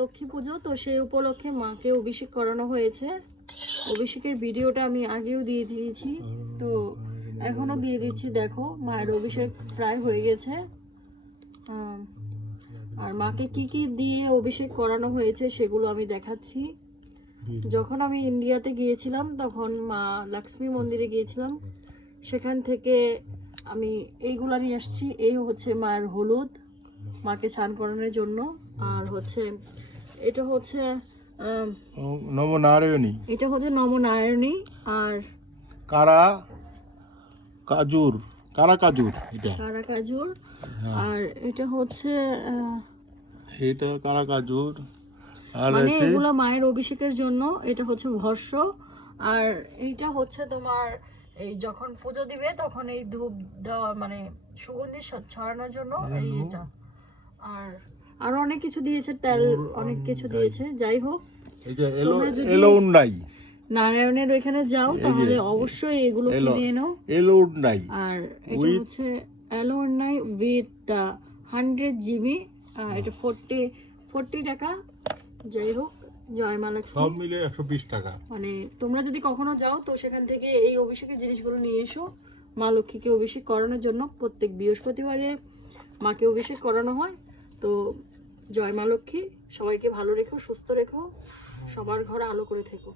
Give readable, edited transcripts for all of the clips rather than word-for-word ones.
লক্ষ্মী পুজো, তো সেই উপলক্ষে মাকে অভিষেক করানো হয়েছে। অভিষেকের ভিডিওটা আমি আগেও দিয়ে দিয়েছি, তো এখনো দিয়ে দিচ্ছি। দেখো মায়ের অভিষেক প্রায় হয়ে গেছে। আর মাকে কি কি দিয়ে অভিষেক করানো হয়েছে সেগুলো আমি দেখাচ্ছি। যখন আমি ইন্ডিয়াতে গিয়েছিলাম তখন মা লক্ষ্মী মন্দিরে গিয়েছিলাম, সেখান থেকে আমি এইগুলা নিয়ে আসছি। এই হচ্ছে মায়ের হলুদ, মাকে স্নান করানোর জন্য। আর হচ্ছে এটা হচ্ছে নবনারায়ণী, এটা হচ্ছে নবনারায়ণী। আর কারা কাজুর এটা কারা কাজুর। আর এটা হচ্ছে এটা কারা কাজুর। আর মানে এগুলো মায়ের অভিষেকের জন্য। এটা হচ্ছে ভস্য। আর এইটা হচ্ছে তোমার এই যখন পুজো দিবে তখন এই ধূপ দেওয়া, মানে সুগন্ধি ছড়ানোর জন্য এই এটা। আর আরো অনেক কিছু দিয়েছে, তেল অনেক কিছু দিয়েছে। যাই হোক, এটা এলোউন্ডাই নারায়ণের ওইখানে যাও তাহলে অবশ্যই এগুলো কিনে এনো। এলোউন্ডাই। আর এটা হচ্ছে এলোউন্ডাই উইথ 100 GB। এটা 40 টাকা। যাই হোক, জয় মা লক্ষ্মী, সব মিলে 120 টাকা। মানে তোমরা যদি কখনো যাও তো সেখান থেকে এই অভিষেকের জিনিসগুলো নিয়ে এসো। মা লক্ষ্মীকে অভিষেক করানোর জন্য প্রত্যেক বৃহস্পতিবারে মাকে অভিষেক করানো হয়। তো জয় মা লক্ষ্মী, সবাইকে ভালো রেখো, সুস্থ রেখো, সবার ঘরে আলো করে থেকো।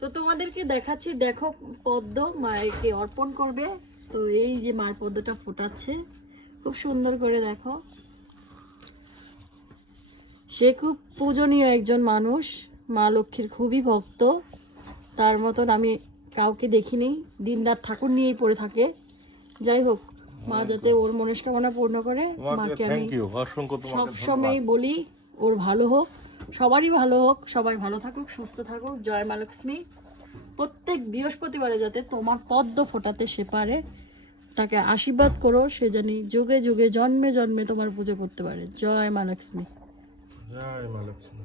তো তোমাদেরকে দেখাচ্ছি, দেখো পদ্ম মায়েরকে অর্পণ করবে। তো এই যে মায়ের পদ্মটা ফোটাচ্ছে খুব সুন্দর করে, দেখো। সে খুব পূজনীয় একজন মানুষ, মা লক্ষ্মীর খুবই ভক্ত। তার মতন আমি কাউকে দেখিনি, দিনরাত ঠাকুর নিয়েই পড়ে থাকে। যাই হোক, মা যাতে ওর মনস্কামনা পূর্ণ করে, মাকে আমি সবসময় বলি ওর ভালো হোক, সবারই ভালো হোক, সবাই ভালো থাকুক, সুস্থ থাকুক। জয় মা লক্ষ্মী। প্রত্যেক বৃহস্পতিবারে যাতে তোমার পদ্ম ফোটাতে সে পারে, তাকে আশীর্বাদ করো, সে জানি যুগে যুগে জন্মে জন্মে তোমার পুজো করতে পারে। জয় মা লক্ষ্মী। জয় মা লক্ষ্মী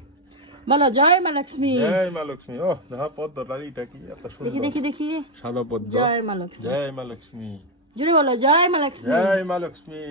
বলো জয় মা লক্ষ্মী। জয় মা লক্ষ্মী। ও দেখো পদ্মটা, এটা কি এত সুন্দর। দেখি সাদা পদ্ম। জয় মা লক্ষ্মী। জয় মা লক্ষ্মী। জুড়ে বলো জয় মা লক্ষ্মী। জয় মা লক্ষ্মী।